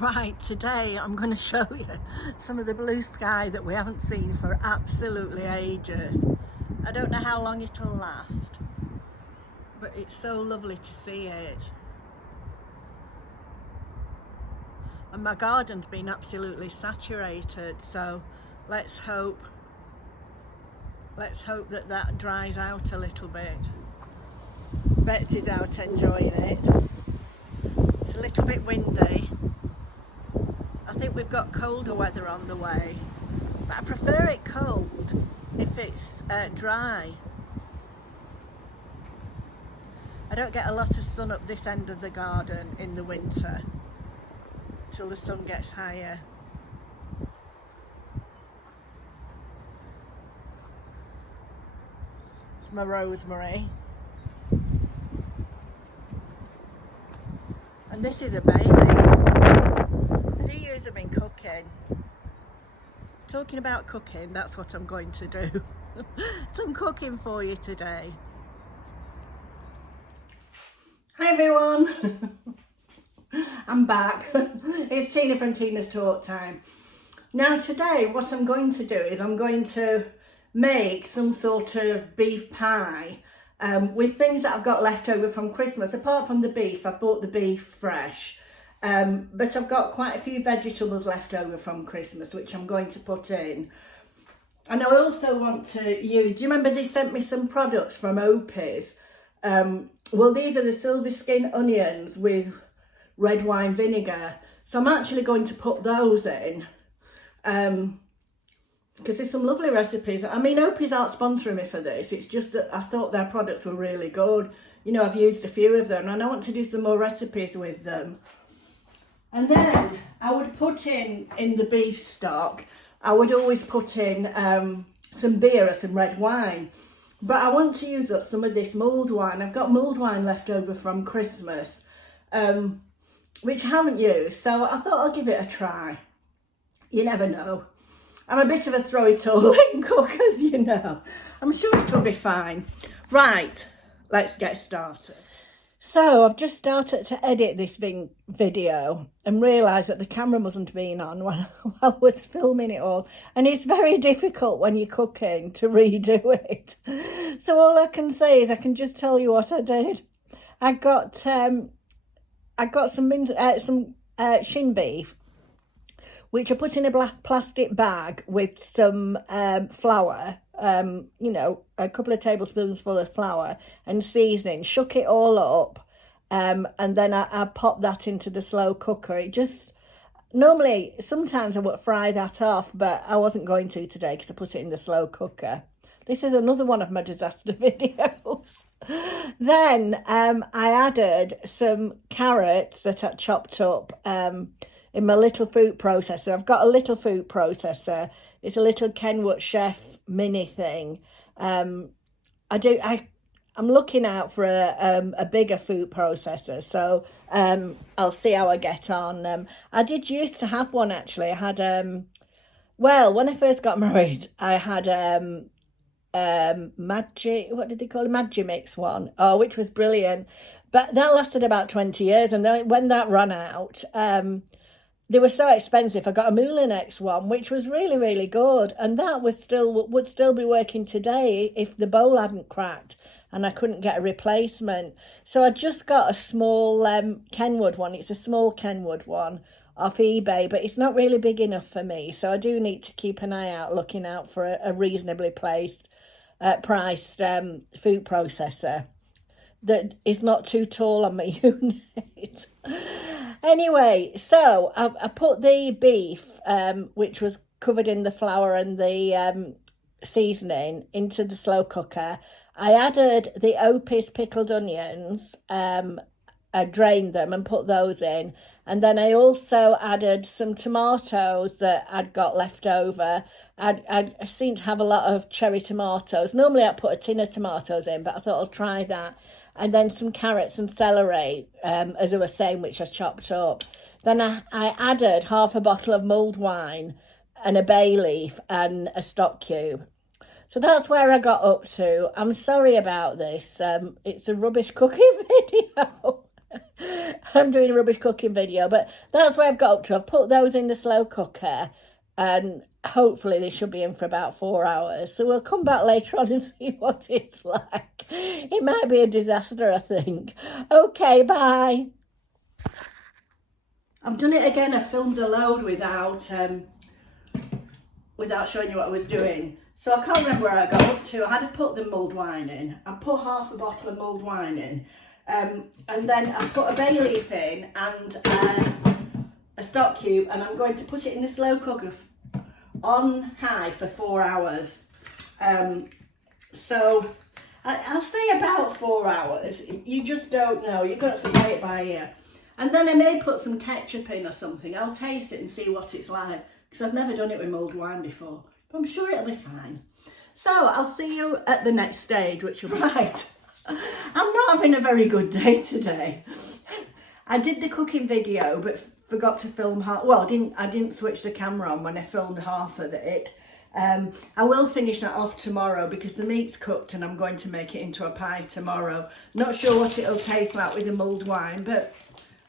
Right, today I'm going to show you some of the blue sky that we haven't seen for absolutely ages. I don't know how long it'll last, but it's so lovely to see it. And my garden's been absolutely saturated, so let's hope that that dries out a little bit. Betsy's out enjoying it. It's a little bit windy. I think we've got colder weather on the way, but I prefer it cold if it's dry. I don't get a lot of sun up this end of the garden in the winter till the sun gets higher. It's my rosemary. And this is a bay leaf. I do use them in cooking. Talking about cooking, that's what I'm going to do. Some cooking for you today. Hi everyone. I'm back. It's Tina from Tina's Talk Time. Now today what I'm going to do is I'm going to make some sort of beef pie with things that I've got left over from Christmas. Apart from the beef, I bought the beef fresh, but I've got quite a few vegetables left over from Christmas which I'm going to put in. And I also want to use, do you remember they sent me some products from Opies? Well, these are the silver skin onions with red wine vinegar, so I'm actually going to put those in because there's some lovely recipes. I mean, Opies aren't sponsoring me for this, it's just that I thought their products were really good. You know, I've used a few of them and I want to do some more recipes with them. And then I would put in the beef stock, I would always put in some beer or some red wine. But I want to use up some of this mulled wine. I've got mulled wine left over from Christmas, which I haven't used. So I thought I'll give it a try. You never know. I'm a bit of a throw-it-all-in cook, as you know. I'm sure it'll be fine. Right, let's get started. So I've just started to edit this video and realised that the camera wasn't being on while I was filming it all. And it's very difficult when you're cooking to redo it. So all I can say is I can just tell you what I did. I got some shin beef, which I put in a black plastic bag with some flour, you know, a couple of tablespoons full of flour and seasoning, shook it all up, and then I popped that into the slow cooker. It just, normally, sometimes I would fry that off, but I wasn't going to today because I put it in the slow cooker. This is another one of my disaster videos. Then I added some carrots that I chopped up in my little food processor. I've got a little food processor. It's a little Kenwood Chef mini thing. I'm looking out for a bigger food processor, so I'll see how I get on. I did used to have one actually. I had well, when I first got married, I had what did they call it? Magimix one, which was brilliant. But that lasted about 20 years, and then when that ran out, they were so expensive. I got a Moulinex one, which was really, really good. And that would still be working today if the bowl hadn't cracked and I couldn't get a replacement. So I just got a small Kenwood one. It's a small Kenwood one off eBay, but it's not really big enough for me. So I do need to keep an eye out, looking out for a reasonably priced food processor that is not too tall on my unit. Anyway, so I put the beef, which was covered in the flour and the seasoning, into the slow cooker. I added the Opies pickled onions, I drained them and put those in. And then I also added some tomatoes that I'd got left over. I seem to have a lot of cherry tomatoes. Normally I put a tin of tomatoes in, but I thought I'll try that. And then some carrots and celery, as I was saying, which I chopped up. Then I added half a bottle of mulled wine and a bay leaf and a stock cube. So that's where I got up to. I'm sorry about this. It's a rubbish cooking video. I'm doing a rubbish cooking video, but that's where I've got up to. I've put those in the slow cooker, and hopefully they should be in for about 4 hours. So we'll come back later on and see what it's like. It might be a disaster, I think. Okay, bye. I've done it again. I filmed a load without showing you what I was doing. So I can't remember where I got up to. I had to put the mulled wine in. I put half a bottle of mulled wine in. And then I put a bay leaf in and a stock cube, and I'm going to put it in the slow cooker on high for 4 hours. So I'll say about 4 hours. You just don't know. You've got to play it by ear. And then I may put some ketchup in or something. I'll taste it and see what it's like, because I've never done it with mulled wine before. But I'm sure it'll be fine. So I'll see you at the next stage, which will be right. I'm not having a very good day today. I did the cooking video, but forgot to film half. Well, I didn't switch the camera on when I filmed half of it. I will finish that off tomorrow because the meat's cooked and I'm going to make it into a pie tomorrow. Not sure what it'll taste like with the mulled wine, but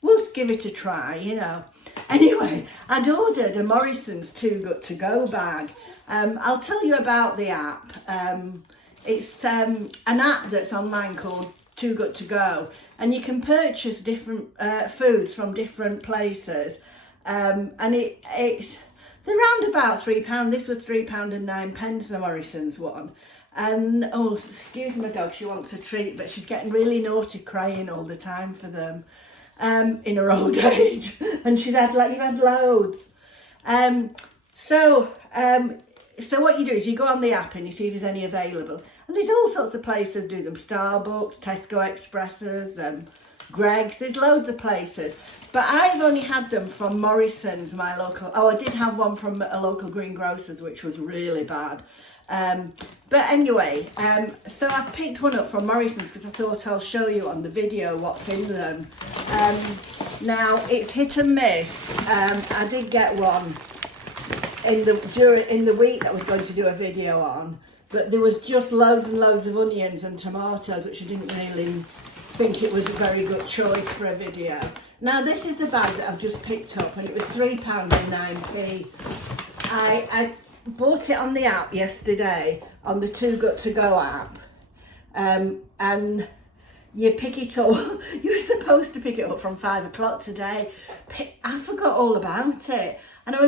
we'll give it a try, you know. Anyway, I'd ordered a Morrisons Too Good To Go bag. I'll tell you about the app. It's an app that's online called Too Good To Go, and you can purchase different foods from different places, and it's they're around about £3. This was £3.09, the Morrisons one. And oh, excuse my dog, she wants a treat, but she's getting really naughty, crying all the time for them in her old age, and she's had you've had loads. So what you do is you go on the app and you see if there's any available. And there's all sorts of places do them. Starbucks, Tesco Expresses, Greggs. There's loads of places. But I've only had them from Morrisons, my local. Oh, I did have one from a local greengrocers, which was really bad. But anyway, so I picked one up from Morrisons because I thought I'll show you on the video what's in them. Now, it's hit and miss. I did get one in the week that I was going to do a video on, but there was just loads and loads of onions and tomatoes, which I didn't really think it was a very good choice for a video. Now this is a bag that I've just picked up, and it was £3.09. I bought it on the app yesterday, on the Too Good To Go app, and you pick it up. You were supposed to pick it up from 5 o'clock today. I forgot all about it. And I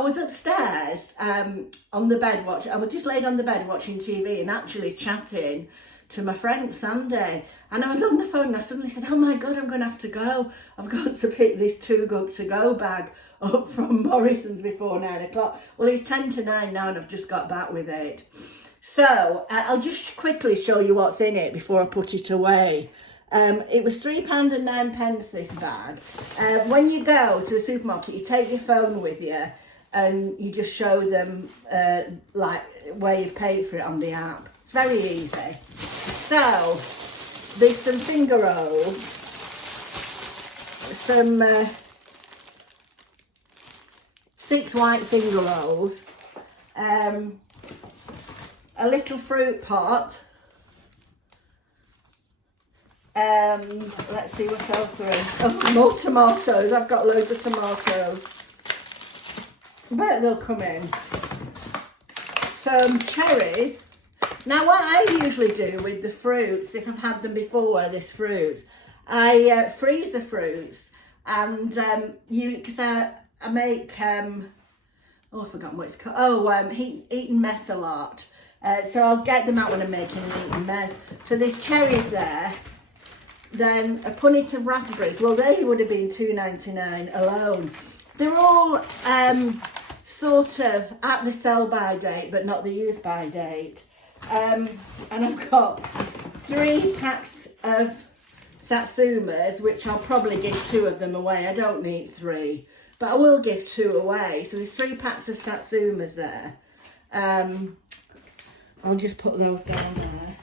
was upstairs on the bed I was just laid on the bed watching TV and actually chatting to my friend Sandy. And I was on the phone and I suddenly said, oh my God, I'm going to have to go. I've got to pick this Too Good To Go bag up from Morrisons before 9 o'clock. Well, it's 10 to 9 now and I've just got back with it. So I'll just quickly show you what's in it before I put it away. It was £3.09, this bag. When you go to the supermarket, you take your phone with you and you just show them where you've paid for it on the app. It's very easy. So there's some finger rolls, some 6 white finger rolls, a little fruit pot. Let's see what else there is. Oh, more tomatoes. I've got loads of tomatoes. I bet they'll come in. Some cherries. Now, what I usually do with the fruits, if I've had them before, this fruits, I freeze the fruits, and because I make oh, I've forgotten what it's called. Oh, eat and mess a lot. So I'll get them out when I'm making an eat and mess. So there's cherries there. Then a punnet of raspberries. Well, they would have been £2.99 alone. They're all sort of at the sell-by date, but not the use-by date. And I've got 3 packs of satsumas, which I'll probably give 2 of them away. I don't need 3, but I will give 2 away. So there's 3 packs of satsumas there. I'll just put those down there.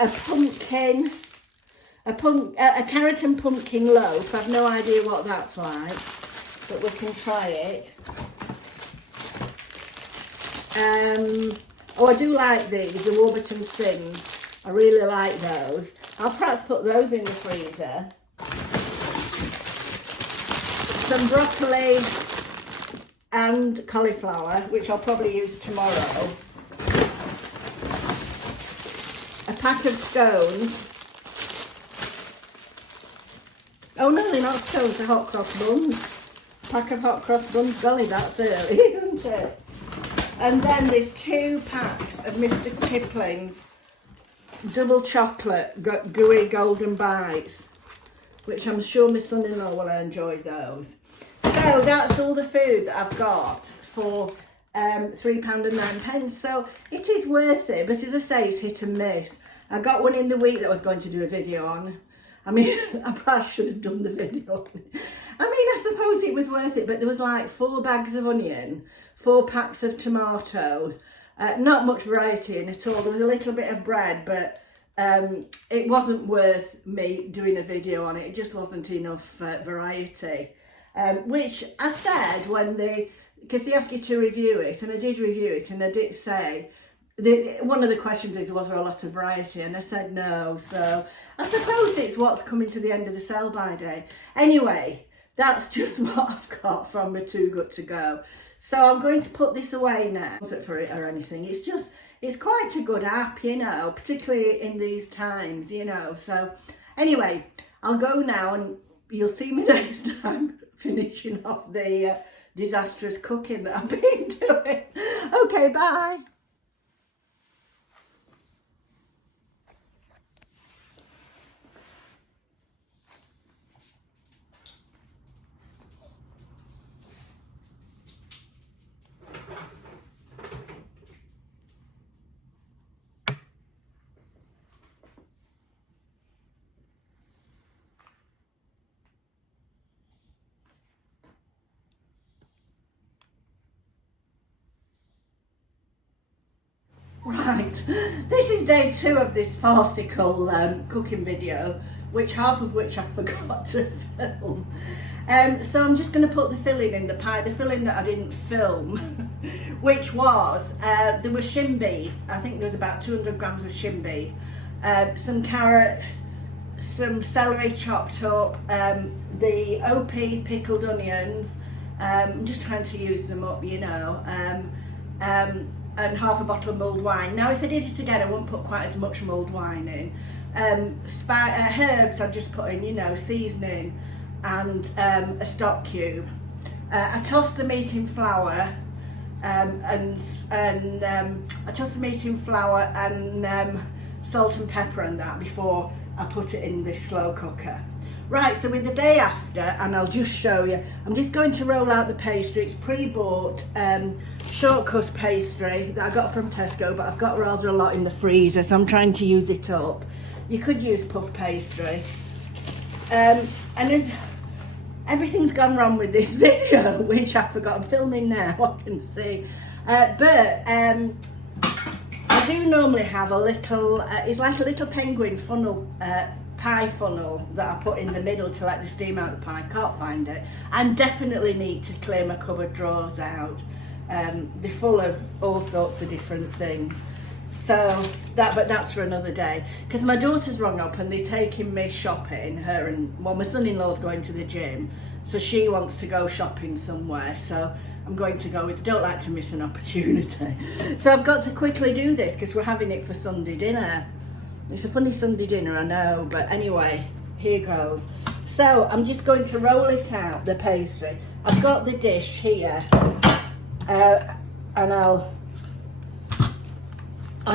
A carrot and pumpkin loaf. I've no idea what that's like, but we can try it. Oh, I do like these, the Warburton Sims. I really like those. I'll perhaps put those in the freezer. Some broccoli and cauliflower, which I'll probably use tomorrow. A pack of scones. Oh no, they're not scones, they're hot cross buns. Pack of hot cross buns. Golly, that's early, isn't it? And then there's 2 packs of Mr. Kipling's double chocolate gooey golden bites, which I'm sure my son-in-law will enjoy those. So that's all the food that I've got for £3.09. So it is worth it, but as I say, it's hit and miss. I got one in the week that I was going to do a video on. I mean, I perhaps should have done the video on it. I mean, I suppose it was worth it, but there was like 4 bags of onion, 4 packs of tomatoes, not much variety in at all. There was a little bit of bread, but it wasn't worth me doing a video on it. It just wasn't enough variety. Which I said when because they asked you to review it, and I did review it, and I did say, one of the questions is, was there a lot of variety? And I said no, so I suppose it's what's coming to the end of the sell-by day. Anyway, that's just what I've got from the Too Good To Go. So I'm going to put this away now. Not for it or anything. It's quite a good app, you know, particularly in these times, you know. So anyway, I'll go now and you'll see me next time finishing off the disastrous cooking that I've been doing. Okay, bye. Right, this is day 2 of this farcical cooking video, half of which I forgot to film. So I'm just going to put the filling in the pie, the filling that I didn't film, which was, there was shin beef. I think there was about 200 grams of shin beef, some carrot, some celery chopped up, the Opie pickled onions. I'm just trying to use them up, you know. And half a bottle of mulled wine. Now, if I did it again, I wouldn't put quite as much mulled wine in. Herbs, I'd just put in, you know, seasoning and a stock cube. I tossed the meat in flour, I tossed the meat in flour and salt and pepper and that before I put it in the slow cooker. Right, so with the day after, and I'll just show you, I'm just going to roll out the pastry. It's pre-bought short crust pastry that I got from Tesco, but I've got rather a lot in the freezer, so I'm trying to use it up. You could use puff pastry. And everything's gone wrong with this video, which I forgot. I'm filming now, I can see. But I do normally have a little, it's like a little penguin funnel, pie funnel that I put in the middle to let the steam out of the pie. Can't find it. And definitely need to clear my cupboard drawers out. They're full of all sorts of different things. So but that's for another day. Because my daughter's rung up and they're taking me shopping. My son-in-law's going to the gym, so she wants to go shopping somewhere. So I'm going to go with. Don't like to miss an opportunity. So I've got to quickly do this because we're having it for Sunday dinner. It's a funny Sunday dinner, I know, but anyway, here goes. So I'm just going to roll it out, the pastry. I've got the dish here, and I'll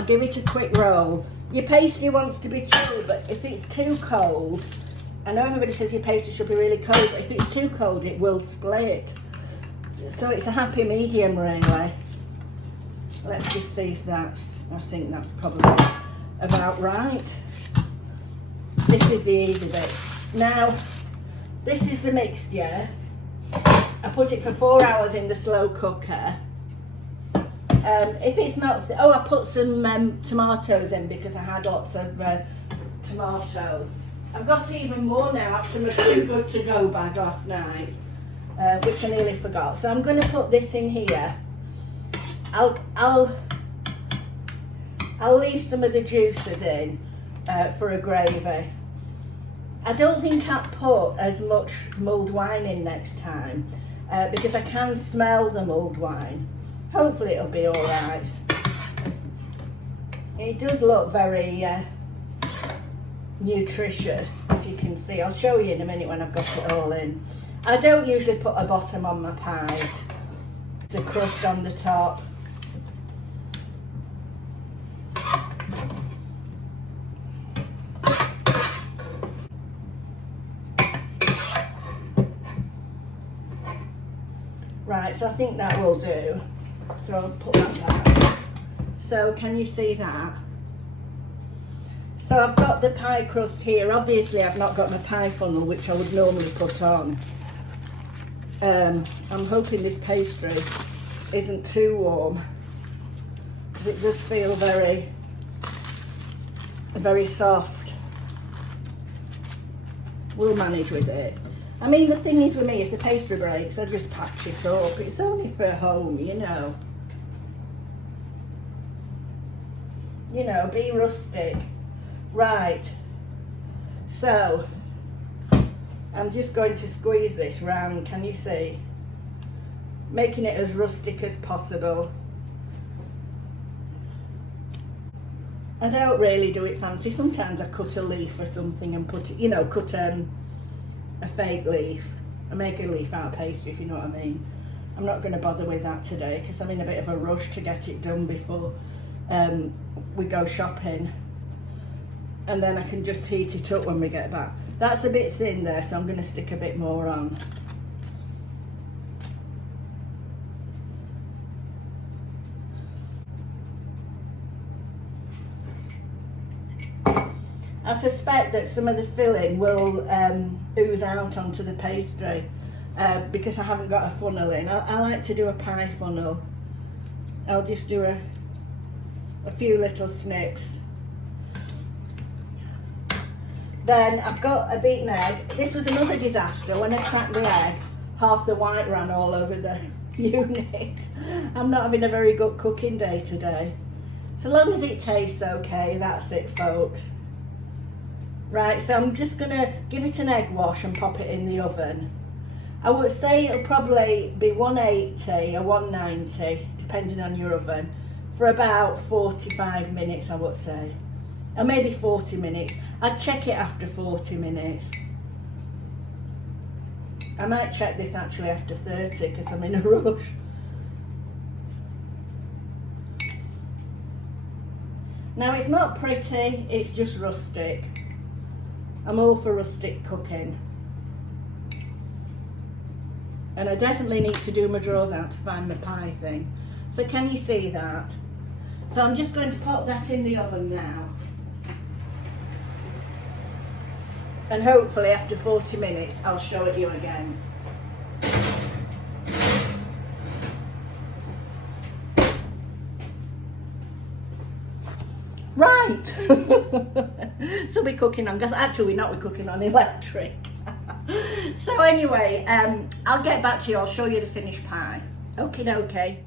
give it a quick roll. Your pastry wants to be chilled, but if it's too cold, I know everybody says your pastry should be really cold, but if it's too cold, it will split. So it's a happy medium, really. Let's just see if I think that's probably about right. This is the easy bit. Now, this is the mixture. I put it for 4 hours in the slow cooker. If it's not, I put some tomatoes in because I had lots of tomatoes. I've got even more now after my Too Good To Go bag last night, which I nearly forgot. So I'm going to put this in here. I'll I'll leave some of the juices in for a gravy. I don't think I'll put as much mulled wine in next time because I can smell the mulled wine. Hopefully it'll be all right. It does look very nutritious, if you can see. I'll show you in a minute when I've got it all in. I don't usually put a bottom on my pies. It's a crust on the top. Right, so I think that will do. So I'll put that back. So can you see that? So I've got the pie crust here. Obviously I've not got my pie funnel, which I would normally put on. I'm hoping this pastry isn't too warm, because it does feel very, very soft. We'll manage with it. I mean, the thing is with me, if the pastry breaks, I just patch it up. It's only for home, you know. You know, be rustic. Right. So, I'm just going to squeeze this round, can you see? Making it as rustic as possible. I don't really do it fancy. Sometimes I cut a leaf or something and put it, you know, cut a fake leaf. I make a leaf out of pastry, if you know what I mean. I'm not going to bother with that today because I'm in a bit of a rush to get it done before we go shopping. And then I can just heat it up when we get back. That's a bit thin there, so I'm going to stick a bit more on. I suspect that some of the filling will ooze out onto the pastry because I haven't got a funnel in. I like to do a pie funnel. I'll just do a few little snips. Then I've got a beaten egg. This was another disaster. When I cracked the egg, half the white ran all over the unit. I'm not having a very good cooking day today. So long as it tastes okay, that's it, folks. Right, so I'm just gonna give it an egg wash and pop it in the oven. I would say it'll probably be 180 or 190, depending on your oven, for about 45 minutes, I would say. Or maybe 40 minutes. I'd check it after 40 minutes. I might check this actually after 30 because I'm in a rush. Now it's not pretty, it's just rustic. I'm all for rustic cooking. And I definitely need to do my drawers out to find the pie thing. So can you see that? So I'm just going to pop that in the oven now. And hopefully after 40 minutes I'll show it you again. Right. So we're cooking on gas. Actually we're not, we're cooking on electric. So anyway, I'll get back to you, I'll show you the finished pie. Okay.